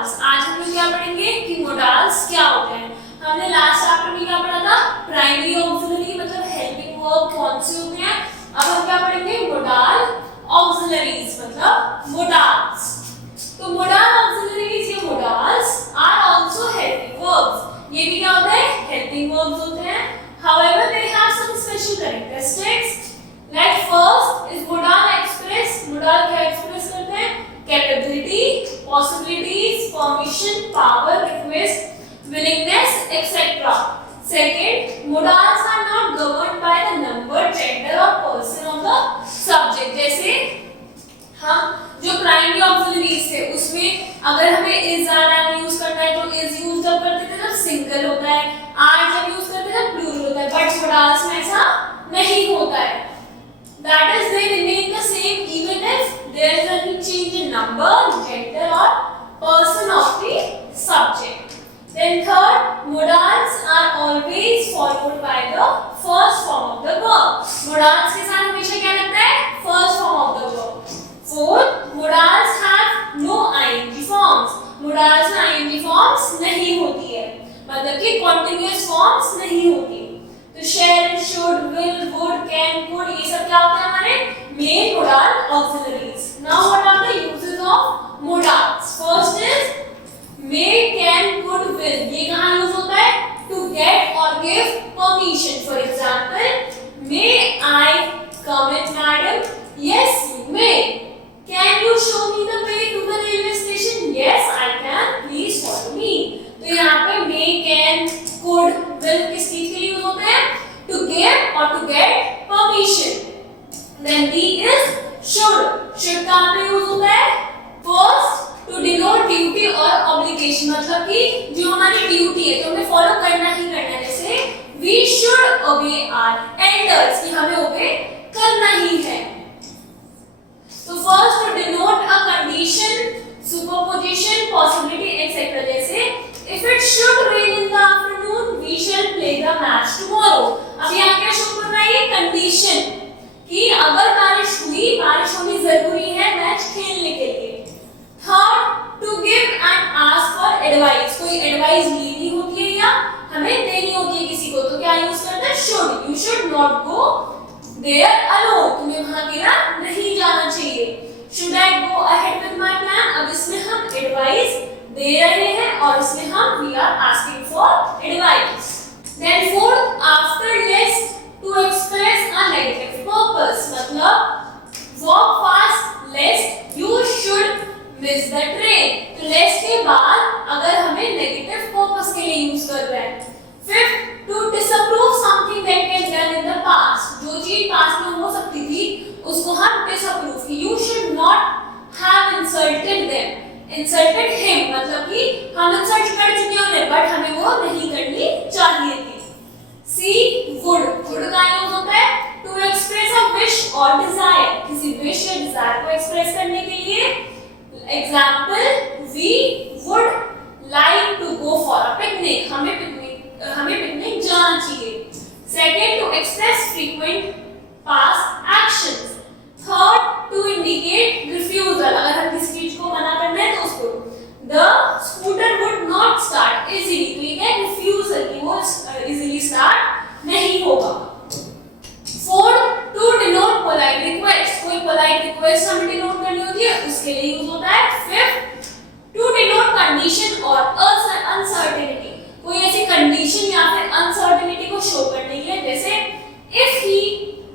Modals. आज हम लोग क्या पढ़ेंगे कि मोडाल्स क्या होते हैं। हमने लास्ट चैप्टर में क्या पढ़ा था, प्राइमरी ऑक्सिलरी मतलब हेल्पिंग वर्ब कौन से होते हैं। अब हम क्या पढ़ेंगे, मोडाल ऑक्सिलरीज मतलब मोडाल्स। तो मोडाल ऑक्सिलरीज या modals are also helping verbs. ये भी क्या होते हैं, हेल्पिंग वर्ब्स होते हैं। However, they have some special characteristics. Like first is modal express. Modal क्या express करते हैं, capability, possibilities, permission, power, request, willingness, etc. Second, modals are not governed by the number, gender or person of the subject. जैसे हम जो primary auxiliaries थे उसमें अगर हमें इज आर एम यूज करना है तो इज यूज जब करते थे तब सिंगल होता है, आर जब यूज करते थे तब प्लूरल होता है, बट मोडाल्स में ऐसा नहीं होता है। That is, they remain the same even if there is any change in number, gender or person of the subject. Then third, modals are always followed by the first form of the verb. Modals के साथ हमेशा क्या लगता है, first form of the verb. Fourth, modals have no ing forms. Modals में ing forms नहीं होती है, मतलब कि continuous forms नहीं होती। तो shall, should, will, would, can, could ये सब क्या होते हैं हमारे main modal auxiliaries. Now what are the uses of modals? First is may, can, could, will. ये कहाँ use होता है, to get or give permission. For example, may I come in, madam? Yes, you may. Can you show me the way to the railway station? Yes, I can. Please follow me. तो यहाँ पे may, can, could, will किस चीज के लिए use होते हैं, to give or to get permission. Then D is should. Should कहाँ पे यूज होता है, first to denote duty or obligation, मतलब कि जो हमारी ड्यूटी है तो हमें फॉलो करना ही करना है। जैसे we should obey our elders, कि हमें obey करना ही है। तो first to denote a condition, superposition, possibility, etc. जैसे if it should rain in the afternoon, we shall play the match tomorrow. अब यहाँ क्या शो कर रहा है, ये कंडीशन कि अगर बारिश हुई, बारिश होनी जरूरी है मैच खेलने के लिए। Third, to give and ask for advice. कोई एडवाइस लेनी होती है या हमें देनी होती है किसी को, तो क्या यूज करते हैं, should. You should not go there alone. तुम्हें वहां अकेला नहीं जाना चाहिए। Should I go ahead with my plan? अब इसमें हम एडवाइस दे रहे हैं और इसमें हम we are asking for advice. Then fourth, after lest to express a negative purpose, मतलब walk fast lest you should miss the train. तो lest के बाद अगर हमें negative purpose के लिए यूज कर रहे हैं। Fifth, to disapprove something that was done in the past. जो चीज पास्ट में हो सकती थी उसको हम disapprove की। You should not have insulted them. Insulted him मतलब कि हम insult कर चुके हैं उन्हें, बट हमें वो नहीं करनी चाहिए थी। C, would. would का यूज होता है to express a wish or desire. किसी wish या desire को express करने के लिए। Example, we would like to go for a picnic. हमें पिकनिक जाना चाहिए। Second, to express frequent past actions. Third, to indicate refusal. अगर हम किसी चीज को मना करना है तो उसको the scooter would not start easily. तो ये क्या refusal कि वो easily start नहीं होगा। Fourth, to denote polite request. कोई polite request हमें denote करनी होती है उसके लिए यूज होता है। Fifth, to denote condition or uncertainty. कोई ऐसी कंडीशन या फिर अनसर्टेनिटी को शो करने के लिए, जैसे if he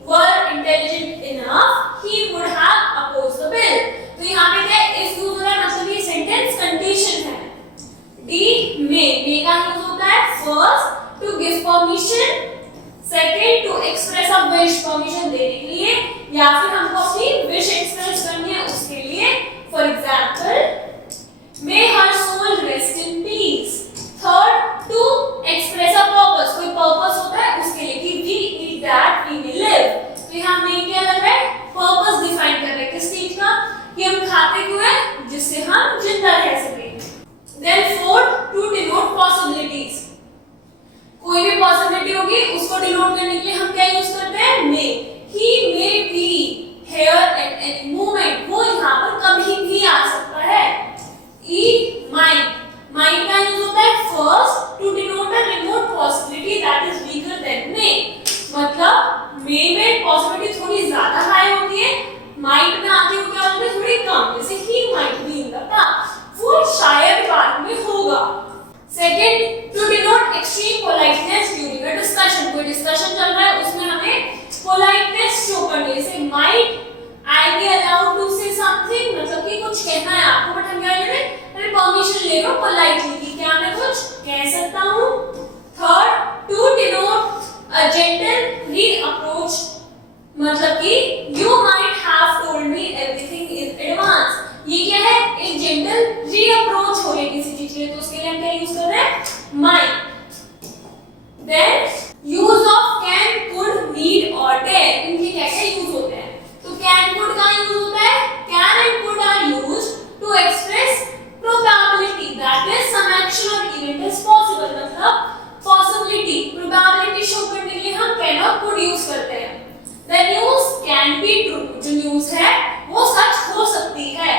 were intelligent enough he would have opposed the bill. तो यहाँ पे क्या है, if यूज हो रहा है मतलब ये सेंटेंस कंडीशन है। D, may का यूज होता है first to give permission, second to express a wish, permission देने के लिए या फिर हमको अपनी wish express करनी है उसके लिए। For example, may her soul rest in peace. Third, to express a purpose. कोई purpose होता है उसके लिए कि we eat that we will live. तो यहाँ में क्या लग रहा है, purpose define कर रहे हैं किस चीज का, कि हम खाते क्यों हैं, जिससे हम जिंदा रह सकें। Then fourth, to denote possibilities. कोई भी possibility होगी उसको denote करने के लिए हम क्या यूज करते हैं, may. He may be here at any moment. वो यहाँ पर कभी भी आ सकता है। E, mind. first to denote a remote possibility that is weaker than may. मतलब मे में पॉसिबिलिटी थोड़ी ज्यादा हाई होती है, माइट में आके वो क्या होती है थोड़ी कम, जैसे ही might be in the past, वो शायद बाद में होगा। Second, to denote extreme politeness during a discussion, कोई डिस्कशन चल रहा है उसमें हमें पोलाइटनेस शो करनी है, जैसे might I be allowed to say something, मतलब कि कुछ कहना है आपको बट हम क्या ले रहे हैं, मैं परमिशन ले रहा हूं पोलाइटली कि क्या मैं कुछ कह सकता हूं। Third, to denote a gentle reapproach, मतलब कि you might have told me everything in advance, ये क्या है, एक जेंटल री-अप्रोच हो रही है किसी चीज के लिए, तो उसके लिए हम क्या यूज कर रहे हैं, might. Then use of can, could, need और डेयर, इनके क्या क्या यूज होते हैं, तो कैन कुड का यूज होता है, can and could are used to express probability that is some action और इवेंट इज पॉसिबल, मतलब पॉसिबिलिटी प्रोबेबिलिटी शो करने के लिए हम कैन और कुड यूज करते हैं। The news can be true, जो न्यूज है वो सच हो सकती है।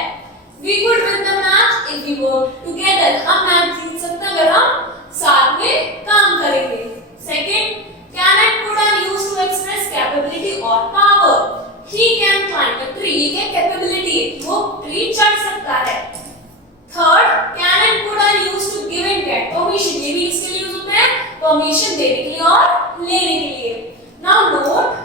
We could win the match if we work together, हम मैच जीत सकते हैं अगर हम साथ में काम करेंगे। Second, can and could are used to express capability और power, he can climb a tree, ये क्या कैपेबिलिटी है, वो ट्री चढ़ सकता है। Third, can and could are used to give and get permission, ये भी इसके लिए यूज होता है, परमिशन देने के लिए और लेने के लिए। Now note,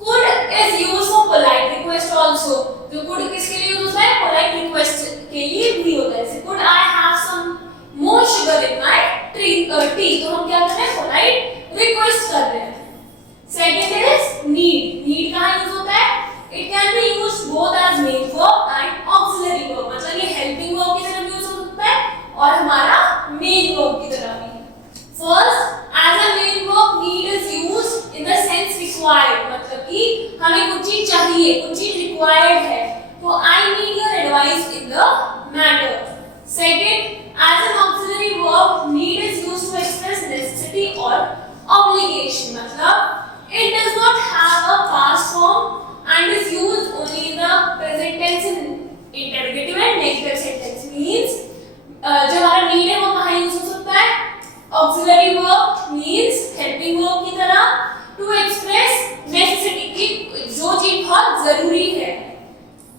could is used for polite request also, जो कुड किसके लिए यूज होता है, पोलाइट रिक्वेस्ट के लिए भी होता है, जैसे could I have some more sugar in my tea, तो हम क्या कर रहे हैं, पोलाइट रिक्वेस्ट कर रहे हैं। Second is need, need कहाँ यूज होता है, it can be used both as main verb and auxiliary verb, मतलब ये helping verb की तरह भी यूज हो सकता है और हमारा main verb की तरह भी। First, as a main verb, need is used in the sense required, मतलब कि हमें कुछ चीज चाहिए, कुछ चीज required है, तो I need your advice in the matter. Second, as an auxiliary verb, need is used to express necessity or obligation, मतलब it does not have a past form and is used only in the present tense in interrogative and negative sentence, means जो हमारा need है वो कहाँ use हो सकता है, auxiliary verb means helping verb की तरह, to express necessity की जो चीज बहुत जरूरी है,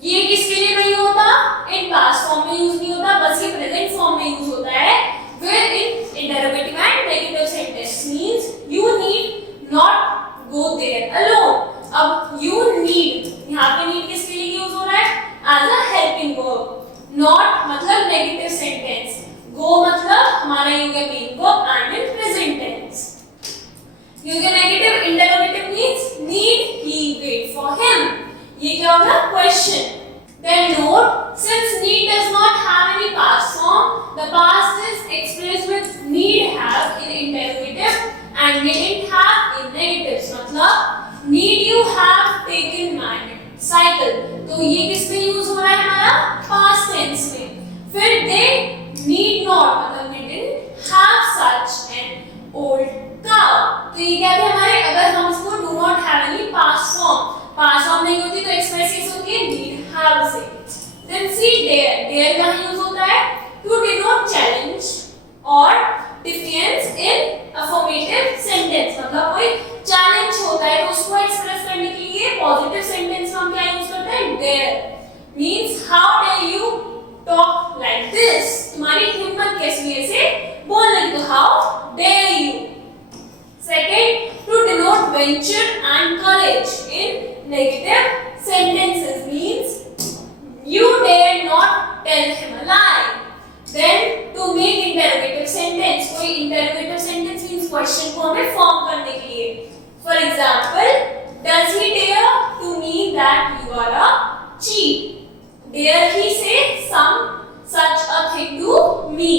ये किसके लिए नहीं होता, in past form में यूज नहीं होता, बस ये present form में यूज होता है, where in interrogative and negative sentence means you need not go there alone। अब you need, यहाँ पे need किसके लिए यूज हो रहा है, as a helping verb। not मतलब negative sentence, go मतलब हमारा ये हो गया main verb and in present tense। ये हो गया negative, interrogative means need he wait for him, ये क्या होगा, question। Then note, since need does not have any past form, the past is expressed with need have in interrogative and didn't have in negatives, मतलब need you have taken my cycle, तो ये किस में use हो रहा है, हमारा past tense में। फिर they need not मतलब didn't have such an old cow, तो ये क्या है हमारे, अगर हम इसको do not have any past form नहीं होती तो एक्सप्रेस कैसे होती है, need have से। Then see dare कहाँ यूज होता है, to denote challenge और डिफरेंस इन अफर्मेटिव सेंटेंस, मतलब कोई चैलेंज होता है तो उसको एक्सप्रेस करने के लिए पॉजिटिव सेंटेंस में हम क्या यूज करते हैं, dare means how dare you talk like this, तुम्हारी हिम्मत कैसी है ऐसे बोलने की, तो how dare you. Second, to denote venture and courage in negative sentences means you dare not tell him a lie। Then to make interrogative sentence, कोई interrogative sentence means question को हमें form करने के लिए, for example, does he dare to mean that you are a cheat, dare he say some such a thing to me।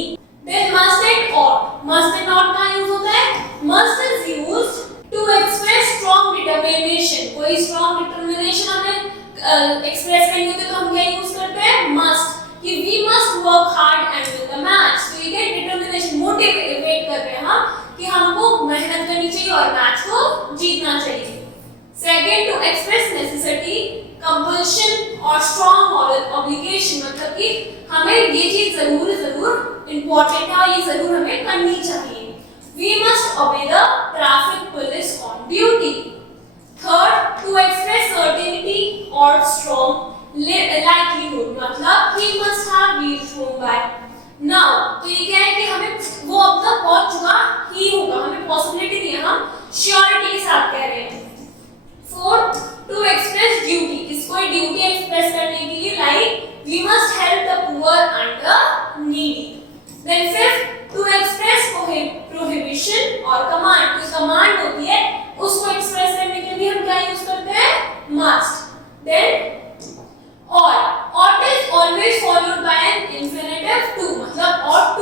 Then must and ought का use होता है, must is used to express strong determination, कोई strong determination हमें express करनी होती है तो हम क्या यूज करते हैं, मस्ट, कि we must work hard and win the match, तो ये क्या डिटरमिनेशन, मोटिवेट कर रहे हैं हम कि हमको मेहनत करनी चाहिए और मैच को जीतना चाहिए। Second, to express necessity, compulsion और स्ट्रांग मॉरल ऑब्लिगेशन, मतलब कि हमें ये चीज जरूर इम्पोर्टेंट है और ये जरूर हमें करनी चाहिए। We must obey the traffic police on duty. Third, to express certainty or strong likelihood, मतलब he must have reached home by now. तो ये क्या है कि हमें वो अब तक पहुंच चुका ही होगा, हमें पॉसिबिलिटी नहीं है, हम श्योरिटी के साथ कह रहे हैं। Fourth, to express duty, किसको ड्यूटी एक्सप्रेस करने के लिए, like we must help the poor and the needy. Then fifth, to express prohibition और command, कोई command होती है उसको एक्सप्रेस करने के लिए हम क्या यूज करते हैं, must. Then ought is always followed by an infinitive to, मतलब ought